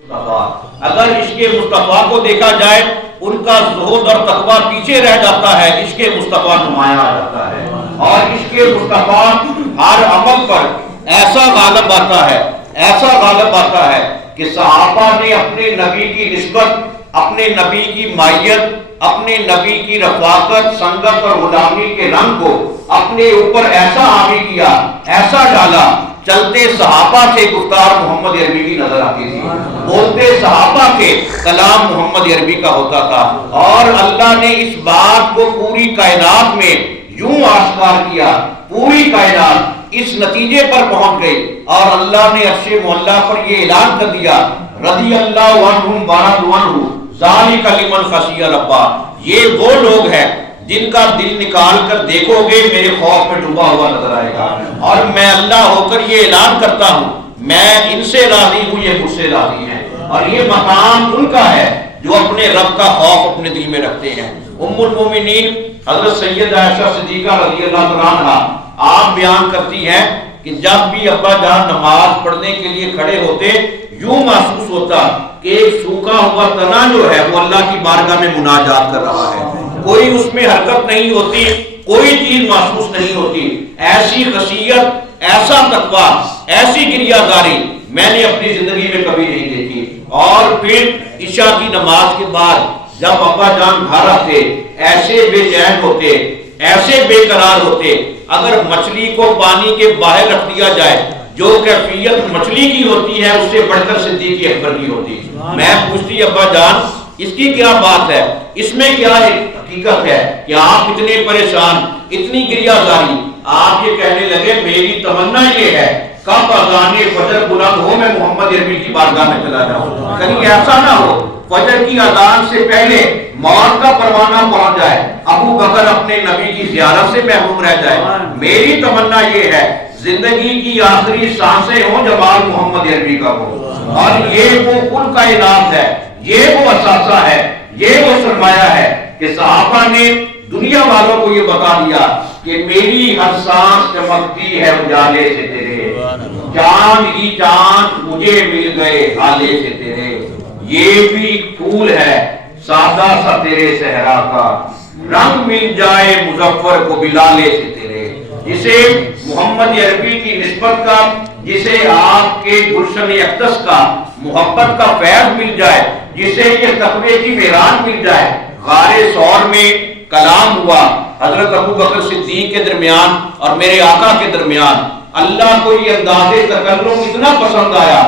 اگر عشق مصطفیٰ کو دیکھا جائے ان کا زہد اور تقویٰ پیچھے رہ جاتا ہے، عشق مصطفیٰ نمایاں آ جاتا ہے، اور عشق مصطفیٰ ہر عمل پر ایسا غالب آتا ہے، ایسا غالب آتا ہے کہ صحابہ نے اپنے نبی کی نسبت، اپنے نبی کی مائیت، اپنے نبی کی رفاقت، سنگت اور غلامی کے رنگ کو اپنے اوپر ایسا حاوی کیا، ایسا ڈالا، چلتے صحابہ کے گفتار محمد عربی کی نظر آتی تھی، بولتے صحابہ کے کلام محمد عربی کا ہوتا تھا، اور اللہ نے اس بات کو پوری کائنات میں یوں آشکار کیا، پوری کائنات اس نتیجے پر پہنچ گئی، اور اللہ نے عرش معلیٰ پر یہ اعلان کر دیا، رضی اللہ عنہم ورضوا عنہ ذالک لمن خشی ربہ، یہ وہ لوگ ہیں جن کا دل نکال کر دیکھو گے میرے خوف میں ڈوبا ہوا نظر آئے گا، اور میں اللہ ہو کر یہ اعلان کرتا ہوں میں ان سے راضی ہوں، یہ مجھ سے راضی ہیں، اور یہ مقام ان کا ہے جو اپنے رب کا خوف اپنے دل میں رکھتے ہیں۔ ام المومنین حضرت سید عائشہ صدیقہ رضی اللہ عنہا آپ بیان کرتی ہیں کہ جب بھی ابا جان نماز پڑھنے کے لیے کھڑے ہوتے یوں محسوس ہوتا کہ ایک سوکھا ہوا تنا جو ہے وہ اللہ کی بارگاہ میں مناجات کر رہا ہے، کوئی اس میں حرکت نہیں ہوتی، کوئی چیز محسوس نہیں ہوتی، ایسی خشیت، ایسا تقویٰ، ایسی گریہ داری میں نے اپنی زندگی میں کبھی نہیں دیکھی۔ اور پھر عشاء کی نماز کے بعد جب ابا جان گھر آتے ایسے بے چین ہوتے، ایسے بے قرار ہوتے، اگر مچھلی کو پانی کے باہر رکھ دیا جائے جو کیفیت مچھلی کی ہوتی ہے اس سے بڑھ کر صدیق اکبر کی ہوتی۔ میں پوچھتی ابا جان اس کی کیا بات ہے، اس میں کیا حقیقت ہے کہ آپ اتنے پریشان، اتنی گریہ زاری؟ آپ یہ کہنے لگے میری تمنا یہ ہے کب اذان فجر بلند ہو میں محمد عربی کی بارگاہ میں چلا جاؤں، کہیں ایسا نہ ہو فجر کی اذان سے پہلے موت کا پروانہ پہنچ جائے، ابو بکر اپنے نبی کی زیارت سے محروم رہ جائے۔ میری تمنا یہ ہے زندگی کی آخری سانسیں ہوں جمال محمد عربی کا ہو، اور یہ وہ ان کا انعام ہے، یہ وہ اثاثہ ہے، یہ وہ سرمایہ ہے کہ صحابہ نے دنیا والوں کو یہ بتا دیا کہ میری ہر سانس چمکتی ہے اجالے سے تیرے، چاند ہی چاند مجھے مل گئے حالے سے تیرے، یہ بھی ایک پھول ہے سادہ سا تیرے صحرا کا، رنگ مل جائے مظفر کو بلالے سے تیرے۔ جسے محمد عربی کی نسبت کا، جسے آپ کے گلشن اقدس کا محبت کا فیض مل جائے، جسے یہ تقوی کی میران مل جائے۔ غار ثور میں کلام ہوا حضرت ابو بکر صدیق کے درمیان اور میرے آقا کے درمیان، اللہ کو یہ انداز تکلم اتنا پسند آیا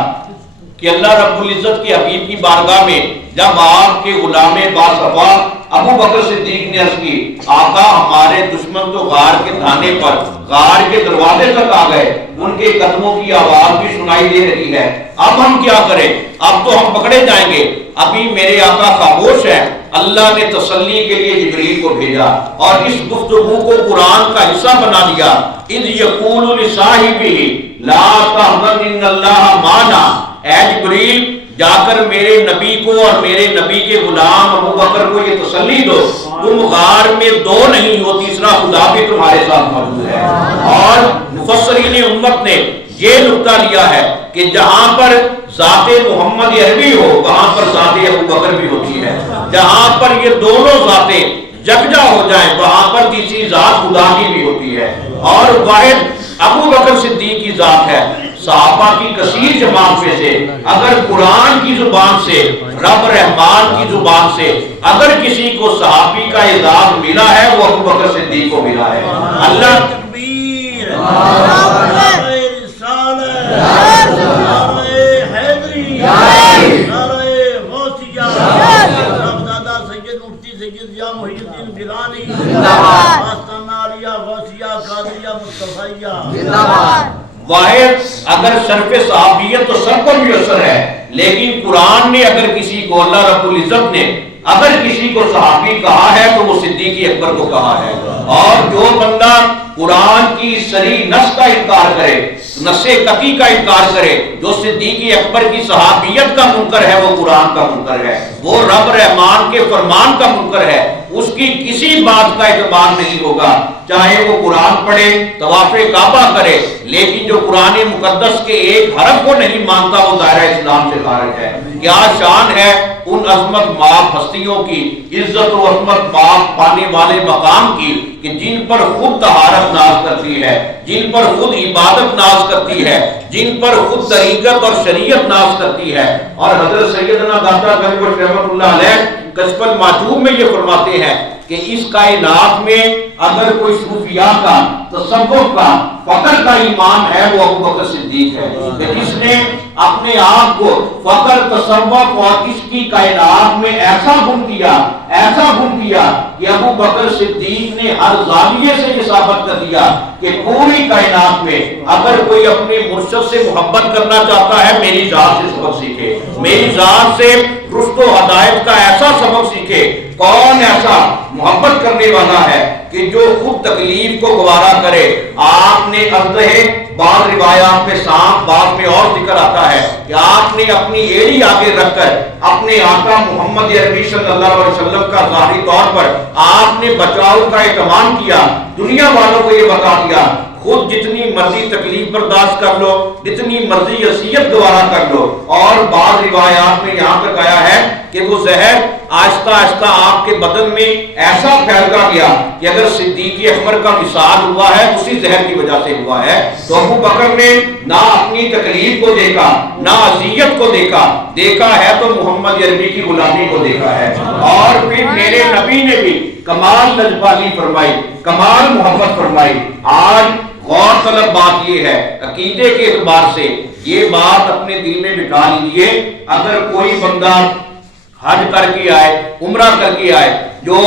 کہ اللہ رب العزت کے حبیب کی بارگاہ میں جب آپ کے غلام باصفا ابو بکر صدیق نے عرض کی آقا ہمارے دشمن تو غار کے دھانے پر غار کے دروازے تک آ گئے، ان کے قدموں کی آواز بھی سنائی دے رہی ہے، اب ہم کیا کریں، اب تو ہم پکڑے جائیں گے۔ ابھی میرے آقا خاموش ہے، اللہ نے تسلی کے لیے جبریل کو بھیجا اور اس گفتگو کو قرآن کا حصہ بنا دیا۔ اذ یقول لصاحبہ لا تحزن ان اللہ معنا، اے جبریل جا کر میرے نبی کو اور میرے نبی کے غلام ابو بکر کو یہ تسلی دو تم غار میں دو نہیں ہو، تیسرا خدا بھی تمہارے ساتھ موجود ہے۔ اور مفسرین امت نے یہ نقطہ لیا ہے کہ جہاں پر ذات محمد عربی ہو وہاں پر ذات ابو بکر بھی ہوتی ہے، جہاں پر یہ دونوں ذاتیں یکجا ہو جائیں وہاں پر تیسری ذات خدا کی بھی ہوتی ہے، اور واحد ابو بکر صدیق کی ذات ہے۔ صحابہ کی کثیر جماعت میں سے اگر قرآن کی زبان سے، رب رحمان کی زبان سے اگر کسی کو صحابی کا اعزاز ملا ہے وہ ابو بکر صدیق کو ملا ہے۔ اللہ تکبیر، واحد اگر شرف صحابیت تو سب کو میسر ہے، لیکن قرآن نے اگر کسی کو، اللہ رب العزت نے اگر کسی کو صحابی کہا ہے تو وہ صدیق اکبر کو کہا ہے۔ اور جو بندہ قرآن کی صریح نص کا انکار کرے، نص قطعی کا انکار کرے، جو صدیق اکبر کی صحابیت کا منکر ہے وہ قرآن کا منکر ہے، وہ رب رحمان کے فرمان کا منکر ہے، اس کی کسی بات کا اعتبار نہیں ہوگا، چاہے وہ قرآن پڑھے، طواف کعبہ کرے، لیکن جو قرآن مقدس کے ایک حرف کو نہیں مانتا وہ دائرہ اسلام سے خارج ہے۔ کیا شان ہے ان عظمت مآب ہستیوں کی، عزت و عظمت مآب پانے والے مقام کی، کہ جن پر خود طہارت ناز کرتی ہے، جن پر خود عبادت ناز کرتی ہے، جن پر خود طریقت اور شریعت ناز کرتی ہے۔ اور حضرت سیدنا داتا گنج بخش رحمۃ اللہ علیہ کشف المحجوب میں یہ فرماتے ہیں کہ اس کائنات میں اگر کوئی صوفیاء کا، تصوف کا، فقر کا امام ہے وہ ابو بکر صدیق ہے، کہ جس نے اپنے آپ کو فقر، تصوف اور اس کی کائنات میں ایسا گم کیا کہ ابو بکر صدیق نے ہر زاویے سے یہ ثابت کر دیا کہ پوری کائنات میں اگر کوئی اپنے مرشد سے محبت کرنا چاہتا ہے میری ذات سے سبق سیکھے، میری ذات سے رشد و ہدایت کا ایسا سبق سیکھے۔ کون ایسا محبت کرنے والا ہے کہ جو خود تکلیف کو گوارا کرے؟ آپ نے بعض روایات میں سانپ، بعض میں اور ذکر آتا ہے کہ آپ نے اپنی ایڑی آگے رکھ کر اپنے آقا محمد عربی صلی اللہ علیہ وسلم کا ظاہری طور پر آپ نے بچاؤ کا اہتمام کیا، دنیا والوں کو یہ بتا دیا خود جتنی مرضی تکلیف برداشت کر لو، جتنی مرضی اذیت گوارا کر لو۔ اور بعض روایات میں یہاں تک آیا ہے کہ وہ زہر آہستہ آہستہ آپ کے بدن میں ایسا پھیلتا گیا کہ اگر صدیق اکبر کا وصال ہوا ہے اسی زہر کی وجہ سے ہوا ہے۔ تو ابو بکر نے نہ اپنی تکلیف کو دیکھا، نہ اذیت کو دیکھا ہے تو محمد عربی کی غلامی کو دیکھا ہے۔ اور پھر میرے نبی نے بھی کمال لجپالی فرمائی، کمال محبت فرمائی۔ آج غور طلب بات یہ ہے، عقیدے کے اعتبار سے یہ بات اپنے دل میں بٹھا لیجئے، اگر کوئی بندہ حج کر کے آئے، عمرہ کر کے آئے، جو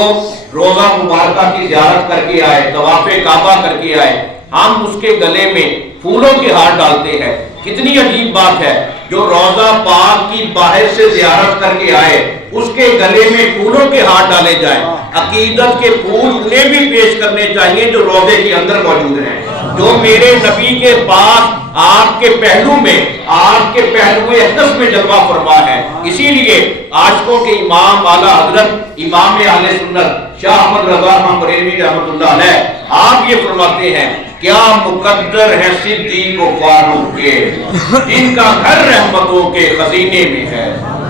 روزہ مبارکہ کی زیارت کر کے آئے، طواف کعبہ کر کے آئے، ہم اس کے گلے میں پھولوں کے ہار ڈالتے ہیں۔ کتنی عجیب بات ہے، جو روزہ پاک کی باہر سے زیارت کر کے آئے اس کے گلے میں پھولوں کے ہار ڈالے جائیں۔ عقیدت کے پھول انہیں بھی پیش کرنے چاہیے جو روزے کے اندر موجود ہیں، جو میرے نبی کے پاس آپ کے پہلو میں، آپ کے پہلو اقدس میں جلوہ فرما ہے۔ اسی لیے عاشقوں کے امام اعلیٰ حضرت امام اہل سنت شاہ احمد رضا خان بریلوی رحمۃ اللہ علیہ آپ یہ فرماتے ہیں، کیا مقدر ہے صدیق و فاروق کے، جن کا گھر رحمتوں کے خزینے میں ہے۔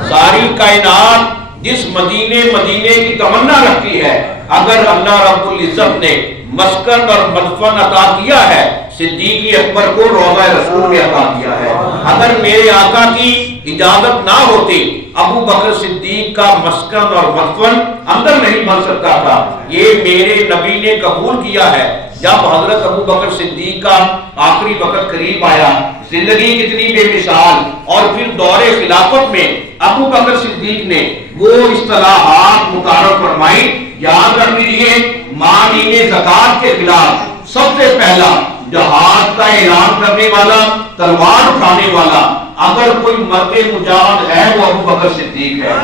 ساری کائنات جس مدینے کی تمنا رکھتی ہے، اگر اللہ رب العزت نے مسکن اور مدفن عطا کیا ہے، صدیق اکبر کو روضہ رسول میں عطا کیا ہے۔ اگر میرے آقا کی اجازت نہ ہوتی ابو بکر صدیق کا مسکن اور مدفن اندر نہیں بن سکتا تھا۔ یہ میرے نبی نے قبول کیا ہے۔ جب حضرت ابو بکر صدیق کا آخری وقت قریب آیا، زندگی کتنی بے مثال، اور پھر دور خلافت میں ابو بکر صدیق نے وہ اصطلاحات متعارف فرمائی۔ یاد رکھ لیجیے، مانعین زکات کے خلاف سب سے پہلا جہاد کا اعلان کرنے والا، تلوار اٹھانے والا اگر کوئی مرد مجاہد ہے وہ ابو بکر صدیق ہے۔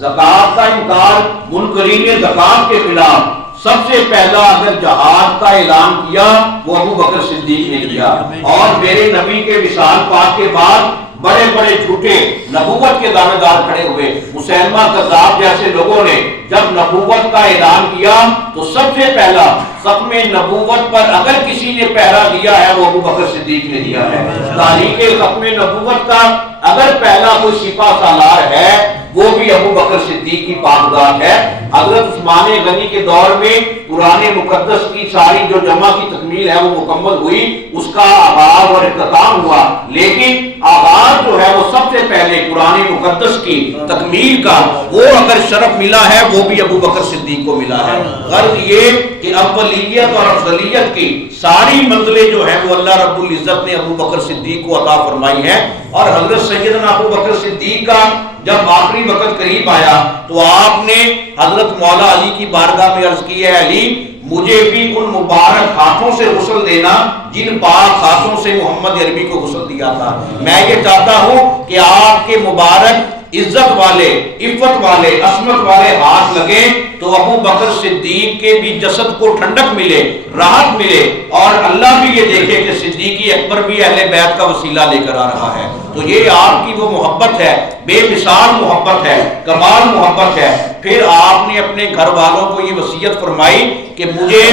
زکات کا انکار، منکرین زکات کے خلاف سب سے پہلا اگر جہاد کا اعلان کیا وہ ابو بکر صدیق نے کیا۔ اور میرے نبی کے وصال پاک کے بعد بڑے بڑے جھوٹے نبوت کے دعوے دار کھڑے ہوئے، مسیلمہ کذاب جیسے لوگوں نے جب نبوت کا اعلان کیا تو سب سے پہلا ختم نبوت پر اگر کسی نے پہرا دیا ہے وہ ابو بکر صدیق نے دیا ہے۔ تاریخ ختم نبوت کا اگر پہلا کوئی سپہ سالار ہے وہ بھی ابو بکر صدیق کی پاکزاد ہے۔ حضرت عثمان غنی کے دور میں قرآن مقدس کی ساری جو جمع کی تکمیل ہے وہ مکمل ہوئی، اس کا آغاز اور اختتام ہوا، لیکن آغاز جو ہے وہ سب سے پہلے قرآن مقدس کی تکمیل کا وہ اگر شرف ملا ہے وہ بھی ابو بکر صدیق کو ملا ہے۔ غرض یہ کہ اولیت اور افضلیت کی ساری منزلیں جو ہیں وہ اللہ رب العزت نے ابو بکر صدیق کو عطا فرمائی ہیں، اور حضرت سیدنا ابو بکر صدیق کا جب آخری وقت قریب آیا تو آپ نے حضرت مولا علی کی بارگاہ میں عرض کی ہے علی مجھے بھی ان مبارک ہاتھوں سے غسل دینا جن پاک ہاتھوں سے محمد عربی کو غسل دیا تھا۔ میں یہ چاہتا ہوں کہ آپ کے مبارک عزت والے، عفت والے، عصمت والے ہاتھ لگیں تو ابو بکر صدیق کے بھی جسد کو ٹھنڈک ملے، راحت ملے، اور اللہ بھی یہ دیکھے کہ صدیقی اکبر بھی اہل بیت کا وسیلہ لے کر آ رہا ہے۔ تو یہ آپ کی وہ محبت ہے، بے مثال محبت ہے، کمال محبت ہے۔ پھر آپ نے اپنے گھر والوں کو یہ وصیت فرمائی کہ مجھے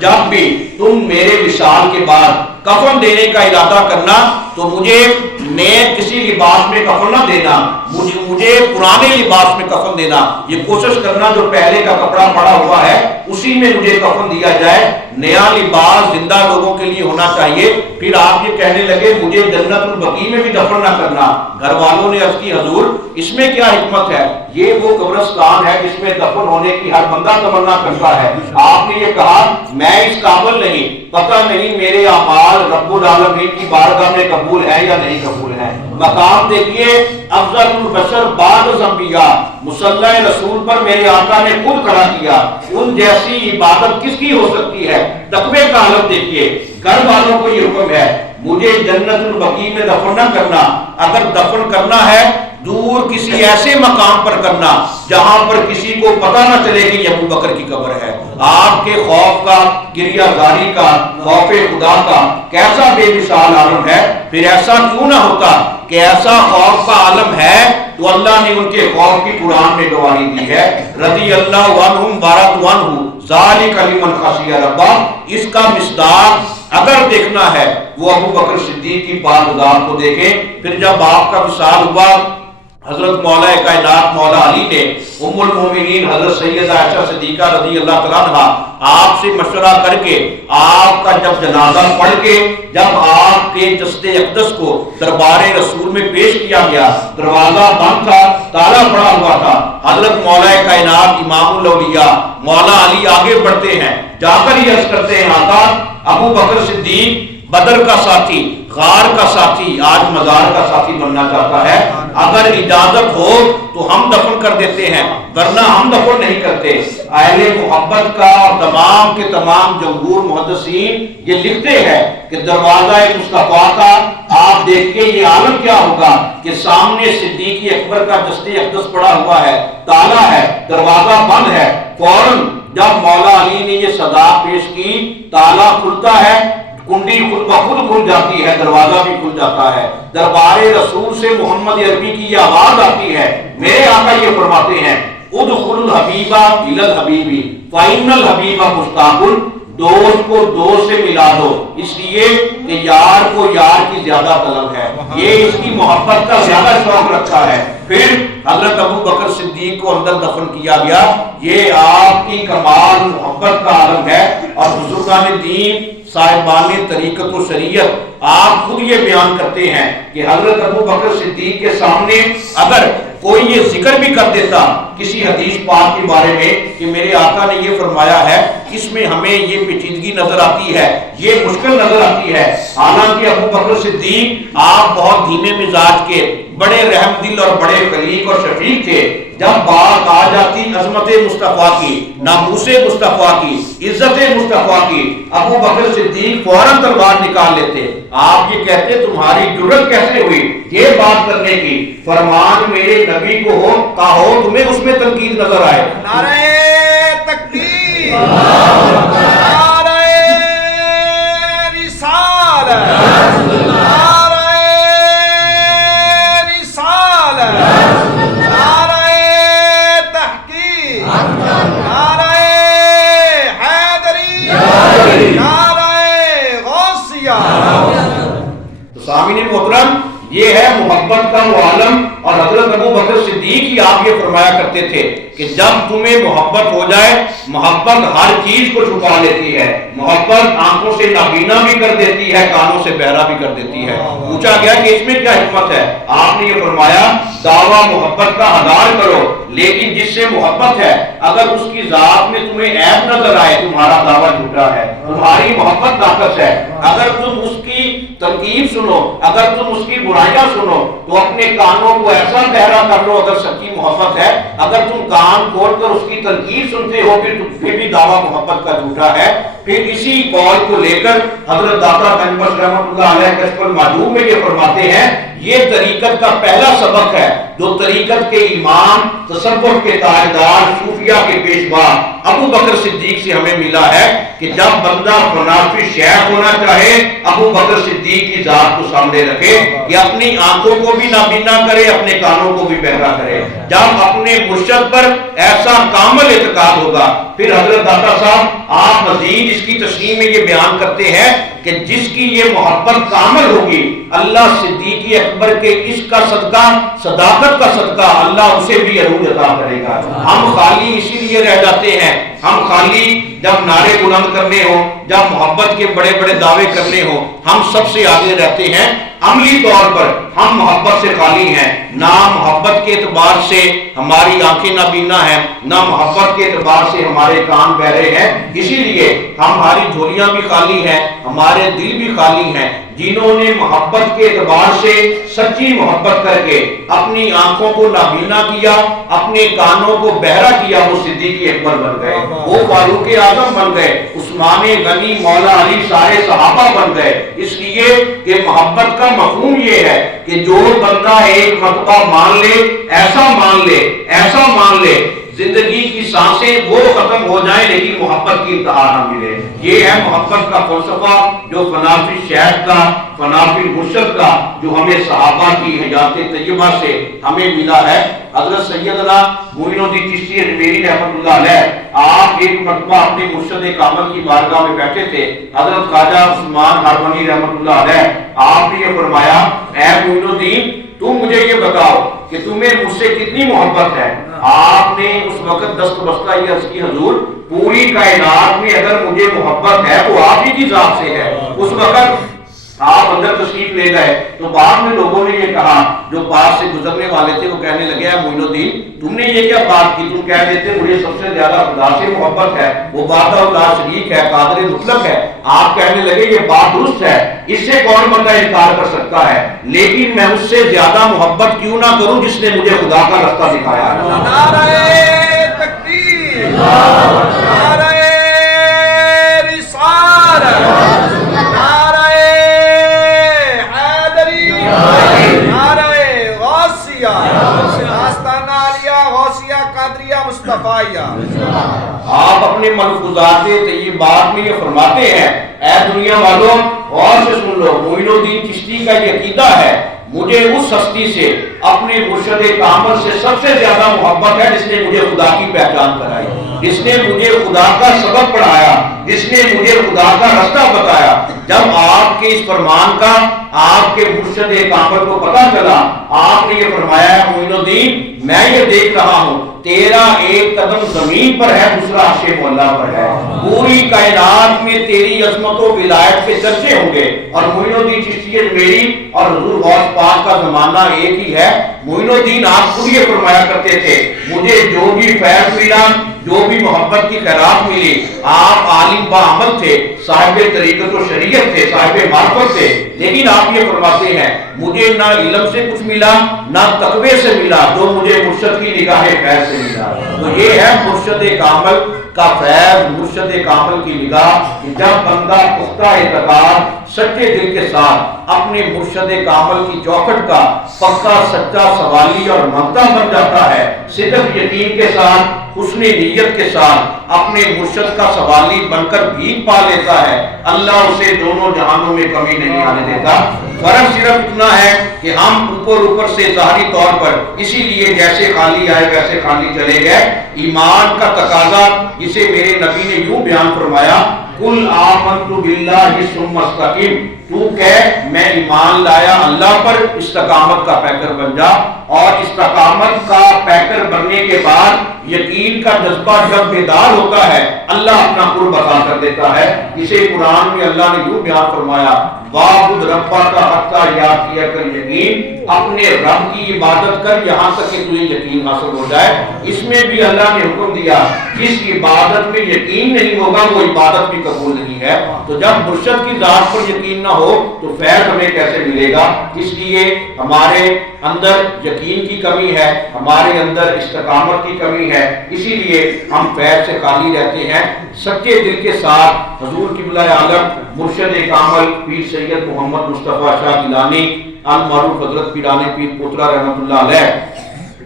جب بھی تم میرے وصال کے بعد کفن دینے کا ارادہ کرنا تو مجھے نئے کسی لباس میں کفن نہ دینا، مجھے پرانے لباس میں کفن دینا، یہ کوشش کرنا جو پہلے کا کپڑا پڑا ہوا ہے اسی میں مجھے کفن دیا جائے، نیا لباس زندہ لوگوں کے لیے ہونا چاہیے۔ پھر آپ یہ کہنے لگے مجھے جنت البقیع میں بھی دفن نہ کرنا۔ گھر والوں نے عرض کی حضور اس میں کیا حکمت ہے؟ یہ وہ قبرستان ہے جس میں دفن ہونے کی ہر بندہ تمنا کرتا ہے۔ آپ نے یہ کہا میں اس قابل نہیں، پتہ نہیں میرے اعمال رب العالمین کی بارگاہ میں قبول ہے یا نہیں قبول ہے۔ مقام دیکھیے افضل البشر بعد الانبیاء، مصلی رسول پر میرے آقا نے خود کھڑا کیا، ان جیسی عبادت کس کی ہو سکتی ہے؟ تقوی کا حالت دیکھیے۔ گھر والوں کو یہ حکم ہے مجھے جنت البقیع میں دفن نہ کرنا، اگر دفن کرنا ہے دور کسی ایسے مقام پر کرنا جہاں پر کسی کو پتہ نہ چلے کہ یہ ابو بکر کی قبر ہے۔ آپ کے خوف کا، گریہ زاری کا، خوف خدا کا کیسا بے مثال عالم ہے۔ پھر ایسا کیوں نہ ہوتا کہ ایسا خوف کا عالم ہے تو اللہ نے ان کے خوف کی قرآن میں گواہی دی ہے، رضی اللہ عنہم ورضوا عنہ ذالک لمن خشی ربہ۔ اس کا مصداق اگر دیکھنا ہے وہ ابو بکر صدیق کی بارگاہ کو دیکھیں۔ پھر جب آپ کا وصال ہوا حضرت مولا کائنات مولا علی نے ام المومنین حضرت سیدہ عائشہ صدیقہ رضی اللہ تعالیٰ عنہ آپ سے مشورہ کر کے آپ کا جب جنازہ پڑھ کے جب آپ کے جسد اقدس کو دربار رسول میں پیش کیا گیا، دروازہ بند تھا، تالا پڑا ہوا تھا، حضرت مولا کائنات امام الاولیاء مولا علی آگے بڑھتے ہیں، جا کر یہ عرض کرتے ہیں آقا ابو بکر صدیق بدر کا ساتھی، غار کا ساتھی، آج مزار کا ساتھی بننا چاہتا ہے، اگر اجازت ہو تو ہم دفن کر دیتے ہیں، ورنہ ہم دفن نہیں کرتے۔ اہل محبت کا اور تمام کے تمام جمہور محدثین یہ لکھتے ہیں کہ دروازہ مصطفیٰ کا آپ دیکھیں یہ عالم کیا ہوگا کہ سامنے صدیق اکبر کا جسد اقدس پڑا ہوا ہے، تالا ہے، دروازہ بند ہے۔ فوراً جب مولا علی نے یہ صدا پیش کی تالا کھلتا ہے، کنڈی خود بخود کھل جاتی ہے، دروازہ بھی کھل جاتا ہے، دربار رسول سے محمد عربی کی یہ آواز آتی ہے۔ میرے آقا یہ فرماتے ہیں ادخل الحبیبہ الی الحبیبی فإن الحبیبہ مشتاق، دوست کو دوست سے ملا دو، اس لیے کہ یار کو یار کی زیادہ طلب ہے، یہ اس کی محبت کا زیادہ شوق رکھتا ہے۔ پھر حضرت ابو بکر صدیق کو اندر دفن کیا گیا۔ یہ آپ کی کمال محبت کا عالم ہے۔ اور بزرگان دین صاحبان طریقت و شریعت آپ خود یہ بیان کرتے ہیں کہ حضرت ابو بکر صدیق کے سامنے اگر کوئی یہ ذکر بھی کر دیتا کسی حدیث پاک کے بارے میں کہ میرے آقا نے یہ فرمایا ہے، اس میں ہمیں یہ پیچیدگی نظر آتی ہے، یہ مشکل نظر آتی ہے، حالانکہ ابو بکر صدیق آپ بہت دھیمے مزاج کے، بڑے رحم دل اور بڑے خلیق اور شفیق تھے۔ جب بات آ جاتی عظمت مصطفیٰ کی، ناموس مصطفیٰ کی، عزت مصطفیٰ کی، ابو بکر صدیق فوراً تلوار نکال لیتے۔ آپ یہ کہتے تمہاری جرت کیسے ہوئی یہ بات کرنے کی؟ فرمان میرے نبی کو ہو کا ہو تمہیں اس میں تنقید نظر آئے۔ نعرہ تکبیر، نعرہ رسالت، نعرہ رسالت، نعرہ تحقیق، نعرہ حیدری، نعرہ غوثیہ۔ تو سامعین محترم یہ ہے محبت کا وہ عالم۔ اور حضرت ابو بکر صدیق ہی آپ یہ فرمایا کرتے تھے کہ جب تمہیں محبت ہو جائے، محبت ہر چیز کو چھپا لیتی ہے، محبت آنکھوں سے نابینا بھی کر دیتی ہے، کانوں سے بہرا بھی کر دیتی ہے۔ پوچھا گیا کہ اس میں کیا حکمت ہے؟ آپ نے یہ فرمایا دعویٰ محبت کا ہزار کرو، لیکن جس سے محبت ہے اگر اس کی ذات میں تمہیں عیب نظر آئے تمہارا دعویٰ جھوٹا ہے، تمہاری محبت ناقص ہے۔ اگر تم اس کی تنقید سنو، اگر تم اس کی برائیاں سنو تو اپنے کانوں کو ایسا بہرا کر لو اگر سچی محبت ہے۔ اگر تم کان کھول کر اس کی تنقید سنتے ہو پھر بھی دعویٰ محبت کا جھوٹا ہے۔ پھر اسی قول کو لے کر حضرت داتا گنج رحمۃ اللہ علیہ کشف المعدوم میں یہ فرماتے ہیں، یہ طریقت کا پہلا سبق ہے جو طریقت کے امام، تصوف کے تاجدار، صوفیہ کے پیشوا ابو بکر صدیق سے ہمیں ملا ہے کہ جب بندہ منافی شیخ ہونا چاہے ابو بکر صدیق کی ذات کو سامنے رکھے کہ اپنی آنکھوں کو بھی نابینا کرے، اپنے کانوں کو بھی بہرا کرے۔ جب اپنے مرشد پر ایسا کامل اعتقاد ہوگا پھر حضرت داتا صاحب آپ مزید اس کی تشریح میں یہ بیان کرتے ہیں کہ جس کی یہ محبت کامل ہوگی اللہ صدیقی اکبر کے عشق کا صدقہ، صداقت کا صدقہ اللہ اسے بھی عروج عطا کرے گا۔ ہم خالی اسی لیے رہ جاتے ہیں، ہم خالی جب نعرے بلند کرنے ہوں، جب محبت کے بڑے بڑے دعوے کرنے ہوں ہم سب سے آگے رہتے ہیں۔ عملی طور پر ہم محبت سے خالی ہیں، نہ محبت کے اعتبار سے ہماری آنکھیں نابینا ہیں، نہ محبت کے اعتبار سے ہمارے کان بہرے ہیں، اسی لیے ہماری جھولیاں بھی خالی ہیں، ہمارے دل بھی خالی ہیں۔ جنہوں نے محبت کے اعتبار سے سچی محبت کر کے اپنی آنکھوں کو نابینا کیا، اپنے کانوں کو بہرا کیا، وہ صدیق اکبر بن گئے، وہ فاروق اعظم بن گئے، عثمان غنی، مولا علی، سارے صحابہ بن گئے۔ اس لیے کہ محبت کا مفہوم یہ ہے کہ جو بندہ ایک مرتبہ مان لے، ایسا مان لے، ایسا مان لے، زندگی کی سانسیں وہ ختم ہو جائیں لیکن محبت کی انتہا نہ ملے۔ یہ ہے محبت کا فلسفہ جو فنافی شیخ کا، فنافی مرشد کا، جو ہمیں صحابہ کی حیات طیبہ سے ہمیں ملا ہے۔ حضرت سیدنا معین الدین چشتی اجمیری رحمۃ اللہ علیہ آپ ایک مرتبہ اپنے مرشد کامل کی بارگاہ میں بیٹھے تھے۔ حضرت خواجہ عثمان ہارونی رحمۃ اللہ علیہ آپ نے یہ فرمایا، اے معین الدین تم مجھے یہ بتاؤ کہ تمہیں مجھ سے کتنی محبت ہے؟ آپ نے اس وقت دست بستہ یہ عرض کی، حضور پوری کائنات میں اگر مجھے محبت ہے تو آپ ہی کی ذات سے ہے۔ اس وقت آپ اندر تشریف لے گئے تو بعد میں لوگوں نے یہ کہا، جو پاس سے گزرنے والے تھے وہ کہنے لگے، اے معین الدین تم نے یہ کیا بات کی؟ تم کہہ دیتے مجھے سب سے زیادہ خدا سے محبت ہے، وہ وحدہ لا شریک ہے، قادر مطلق ہے۔ آپ کہنے لگے یہ بات درست ہے، اس سے کون بندہ انکار کر سکتا ہے، لیکن میں اس سے زیادہ محبت کیوں نہ کروں جس نے مجھے خدا کا رستہ دکھایا ہے۔ نعرہ تکبیر، نعرہ رسالت، نعرہ حیدری، نعرہ غوثیہ، آستانہ عالیہ غوثیہ قادریہ مصطفیہ۔ آپ اپنے ملفوظات طیبات میں یہ فرماتے ہیں، اے دنیا والوں غور سے سن لو، معین الدین چشتی کا یہ عقیدہ ہے، مجھے اس ہستی سے، اپنے مرشد کامل سے سب سے زیادہ محبت ہے جس نے مجھے خدا کی پہچان کرائی، جس نے مجھے خدا کا سبق پڑھایا، جس نے مجھے خدا کا رستہ بتایا۔ جب آپ کے اس فرمان کا آپ کے مرشد کامل کو پتہ چلا، آپ نے یہ فرمایا، معین الدین میں یہ دیکھ رہا ہوں تیرا ایک قدم زمین پر ہے، دوسرا عرش مولا پر ہے، پوری کائنات میں تیری عظمت و ولایت کے چرچے ہوں گے۔ اور معین الدین چشتی اجمیری اور حضور غوث پاک کا زمانہ ایک ہی ہے۔ معین الدین آپ خود یہ فرمایا کرتے تھے، مجھے جو بھی فیض ملا، جو بھی محبت کی خیرات ملی، آپ عالم با عمل تھے، صاحب طریقت و شریعت تھے، صاحب معرفت تھے، لیکن آپ یہ فرماتے ہیں مجھے نہ علم سے کچھ ملا نہ تقوی سے ملا، جو مجھے مرشد کی نگاہ فیض سے ملا۔ تو یہ ہے مرشد کامل کا فیض، مرشد کامل کی نگاہ۔ جب بندہ پختہ اعتقاد سچے دل کے ساتھ اپنے مرشد کامل کی چوکھٹ کا پکا سچا سوالی اور مانگتا بن جاتا ہے، صرف یقین کے ساتھ، حسن نیت کے ساتھ اپنے مرشد کا سوالی بن کر بھیک پا لیتا ہے، اللہ اسے دونوں جہانوں میں کمی نہیں آنے دیتا۔ فرق صرف اتنا ہے کہ ہم اوپر سے ظاہری طور پر اسی لیے جیسے خالی آئے ویسے خالی چلے گئے۔ ایمان کا تقاضا جسے میرے نبی نے یوں بیان فرمایا، قل آمنت باللہ ثم استقم، تو کہہ میں ایمان لایا اللہ پر، استقامت کا پیکر بن جا۔ اور استقامت کا پیکر بننے کے بعد یقین کا جذبہ جب بیدار ہوتا ہے، اللہ اپنا قرب عطا کر دیتا ہے. اسے قرآن میں اللہ نے یوں بیان فرمایا وَاعْبُدْ رَبَّكَ حَتَّىٰ يَأْتِيَكَ الْيَقِينُ، اپنے رب کی عبادت کر یہاں تک کہ تجھے یقین حاصل ہو جائے. اس میں بھی اللہ نے حکم دیا جس عبادت میں یقین نہیں ہوگا وہ عبادت بھی قبول نہیں ہے. تو جب مرشد کی ذات پر یقین نہ ہو تو فیض ہمیں کیسے ملے گا؟ اس لیے ہمارے اندر یقین کی کمی ہے، ہمارے اندر استقامت کی کمی ہے، اسی لیے ہم فیض سے خالی رہتے ہیں. سچے دل کے ساتھ حضور قبلہ عالم مرشد کامل پیر سید محمد مصطفیٰ شاہ گیلانی المعروف حضرت پیران پیر پوترا رحمۃ اللہ علیہ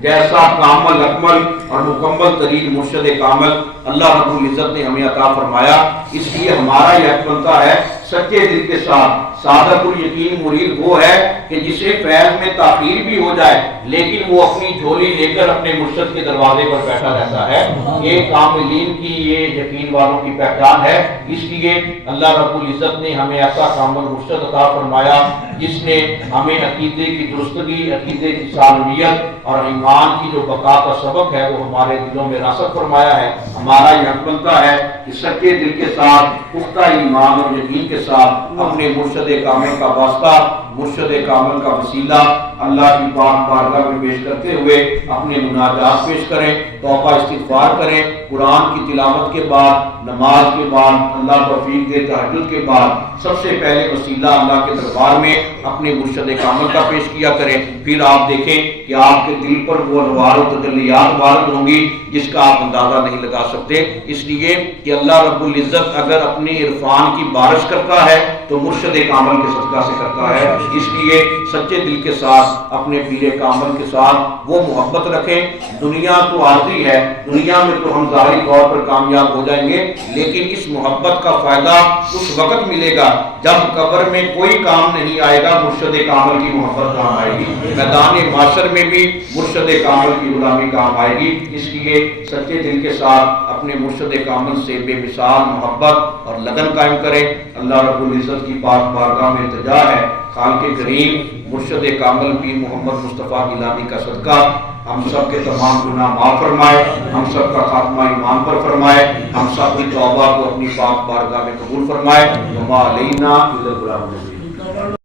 جیسا کامل اکمل اور مکمل ترین مرشد کامل اللہ رب العزت نے ہمیں عطا فرمایا. اس لیے ہمارا یہ حق بنتا ہے سچے دل کے ساتھ. صادق الیقین مرید وہ ہے کہ جسے فیض میں تاخیر بھی ہو جائے لیکن وہ اپنی جھولی لے کر اپنے مرشد کے دروازے پر بیٹھا رہتا ہے. یہ کاملین کی، یہ یقین والوں کی پہچان ہے. اس لیے اللہ رب العزت نے ہمیں ایسا کامل مرشد عطا فرمایا جس نے ہمیں عقیدے کی درستگی، عقیدے کی سالمیت اور ایمان کی جو بقا کا سبق ہے وہ ہمارے دلوں میں راسخ فرمایا ہے. ہمارا یہ حق بنتا ہے کہ سچے دل کے ساتھ، پختہ ایمان اور یقین کے ساتھ اپنے مرشد کامل کا واسطہ، مرشد کامل کا وسیلہ اللہ کی پاک بارگاہ میں پیش کرتے ہوئے اپنے مناجات پیش کریں، توبہ استغفار کریں. قرآن کی تلاوت کے بعد، نماز کے بعد، اللہ توفیق دے تہجد کے بعد سب سے پہلے وسیلہ اللہ کے دربار میں اپنے مرشد کامل کا پیش کیا کریں. پھر آپ دیکھیں کہ آپ کے دل پر وہ انوار و تجلیات وارد ہوں گی جس کا آپ اندازہ نہیں لگا سکتے. اس لیے کہ اللہ رب العزت اگر اپنی عرفان کی بارش کرتا ہے تو مرشد کامل کے صدقہ سے کرتا ہے. اس لیے سچے دل کے ساتھ اپنے پیر کامل کے ساتھ وہ محبت رکھیں. دنیا تو عارضی ہے، دنیا میں تو ہم ظاہری طور پر کامیاب ہو جائیں گے لیکن اس محبت کا فائدہ اس وقت ملے گا جب قبر میں کوئی کام نہیں آئے گا، مرشد کامل کی محبت کام آئے گی. میدان معاشر میں بھی مرشد کامل کی غلامی کام آئے گی. اس لیے سچے دل کے ساتھ اپنے مرشد کامل سے بے مثال محبت اور لگن قائم کریں. اللہ رب العزت کی پاک بارگاہ میں التجا ہے خالق کریم مرشد کامل پیر محمد مصطفیٰ گیلانی کا صدقہ ہم سب کے تمام گناہ معاف فرمائے، ہم سب کا خاتمہ ایمان پر فرمائے، ہم سب کی توبہ کو اپنی پاک بارگاہ میں قبول فرمائے. وما علینا الا البلاغ.